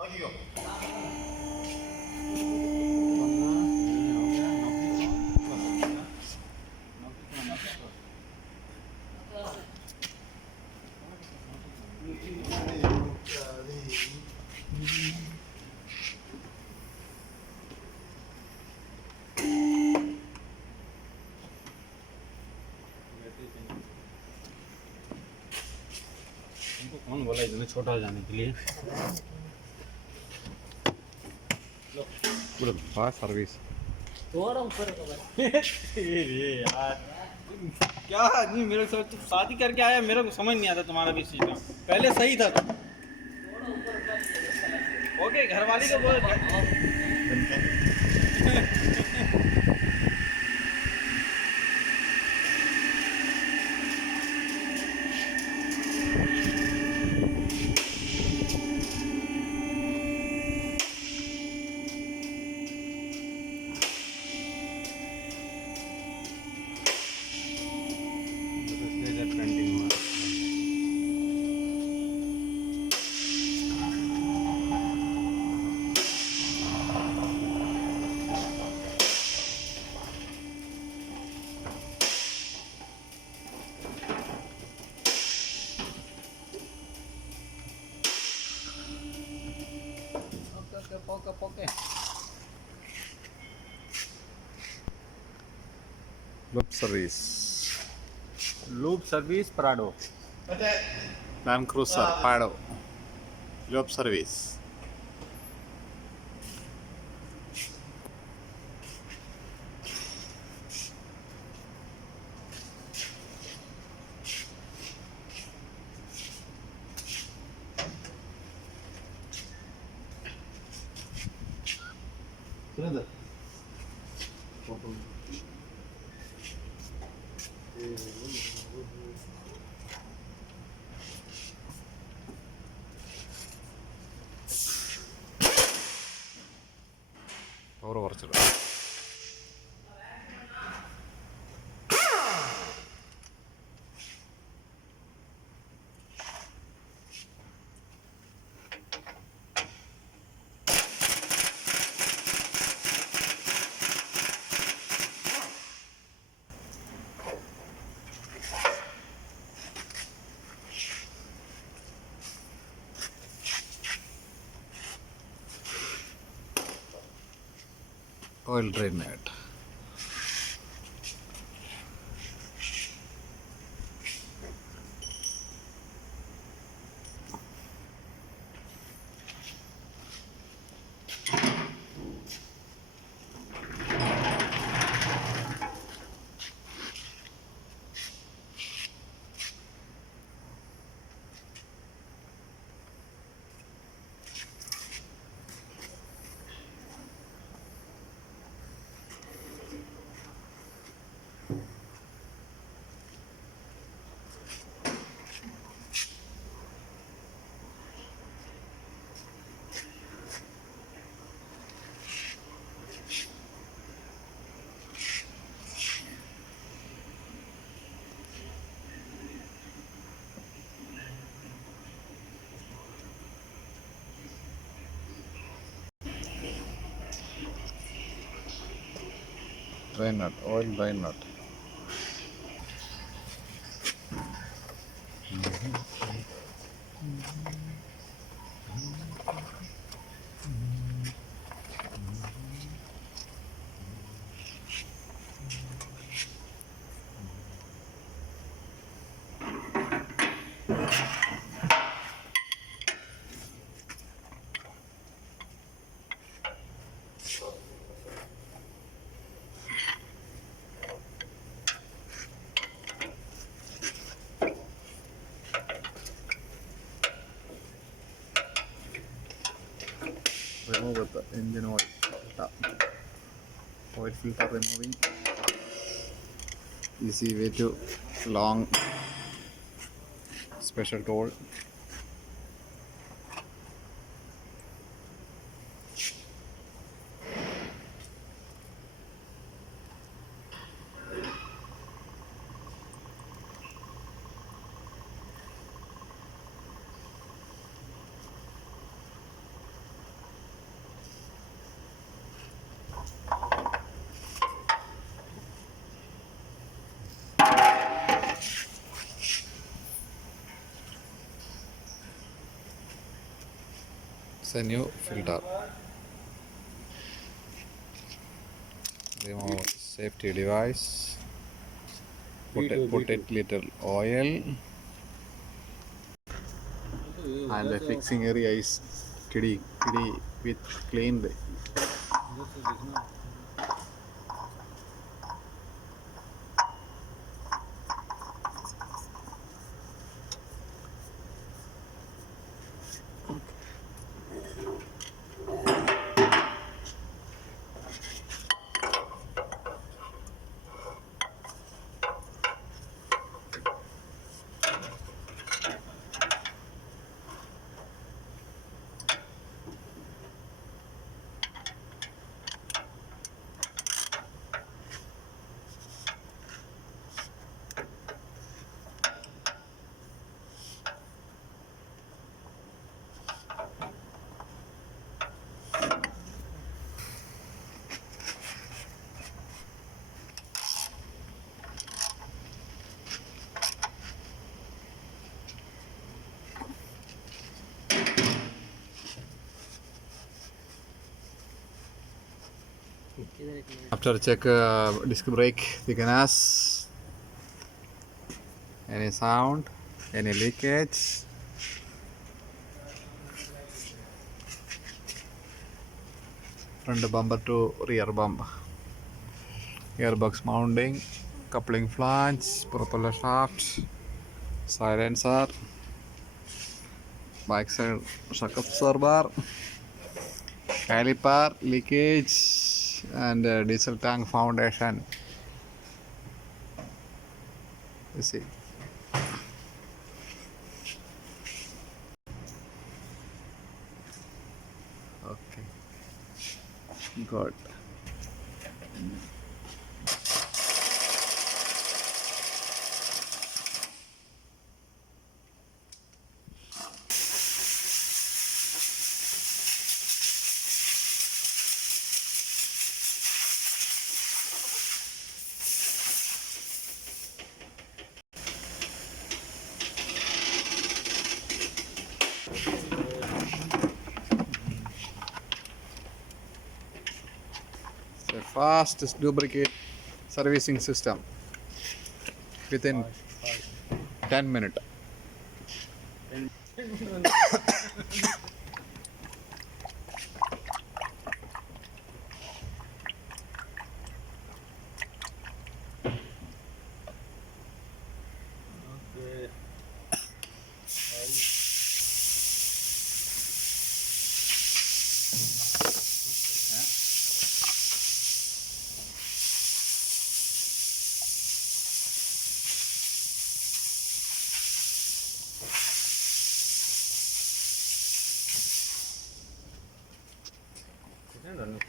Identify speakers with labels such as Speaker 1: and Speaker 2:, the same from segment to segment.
Speaker 1: 넣어주요. कौन बोला इतने छोटा जाने के लिए
Speaker 2: पूरा सर्विस
Speaker 3: थोड़ा ऊपर का
Speaker 1: यार क्या आदमी मेरे साथ तो शादी करके आया मेरे को समझ नहीं आता तुम्हारा भी सिस्टम पहले सही था तुम ओके घरवाली को बोल રાખો કે
Speaker 2: loop service
Speaker 1: loop service Prado
Speaker 2: land cruiser પાડો જોબ સર્વિસ വരുന്നത് power കുറച്ചിടാം. Oil drain Reinhardt, Eulen Reinhardt. With the engine oil filter. Oil filter removing. Easy way to long special tool. It's a new filter. Remove safety device. Put, B2, it, put B2. it little oil. And the fixing area is kitty kitty with cleaned. After check uh, disc brake thickness. Any sound? Any leakage? Front bumper to rear bumper. Airbox mounting, coupling flange, propeller shaft, silencer, side shock absorber, caliper leakage and uh, diesel tank foundation. You see. Okay. Good fastest lubricate servicing system within 10 minutes.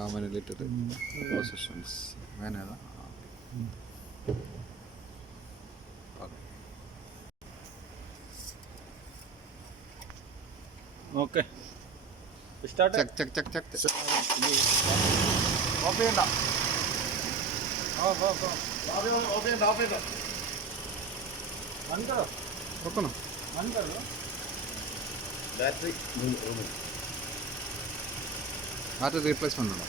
Speaker 2: ആമനിലേറ്റഡ് positions അങ്ങനെയാണ്
Speaker 1: okay. Start. Check check check check off ചെയ്യണ്ട. Off off off. ചെയ്യണ്ട off ചെയ്യണ്ട മണ്ടോ നോക്കണം മണ്ടോ
Speaker 2: battery. റൂമിൽ heart replacement madam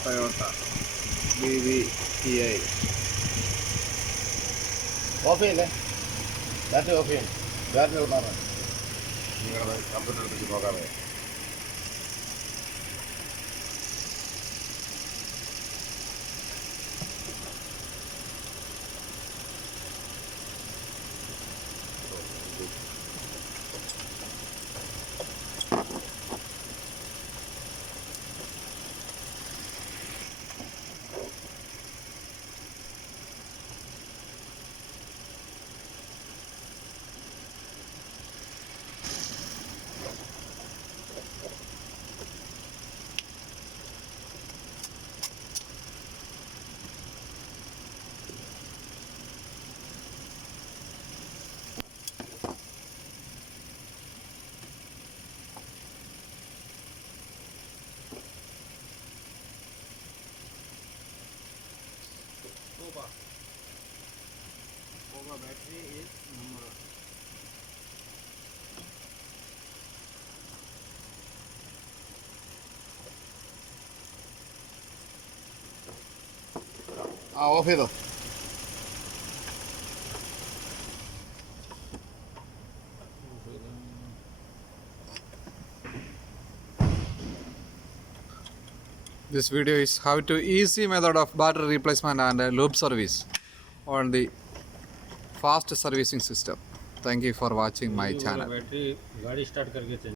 Speaker 1: Toyota BV T I off ചെയ്യില്ലേ ബാറ്ററി ഓഫ് ചെയ്യും ബാറ്ററി വിടാറ്
Speaker 2: നിങ്ങളുടെ കമ്പ്യൂട്ടർ എടുത്തിട്ട്
Speaker 1: our battery is number 1. Ah, off here.
Speaker 2: This video is how to easy method of battery replacement and loop service on the fast servicing system. Thank you for watching my channel. Battery गाड़ी start करके change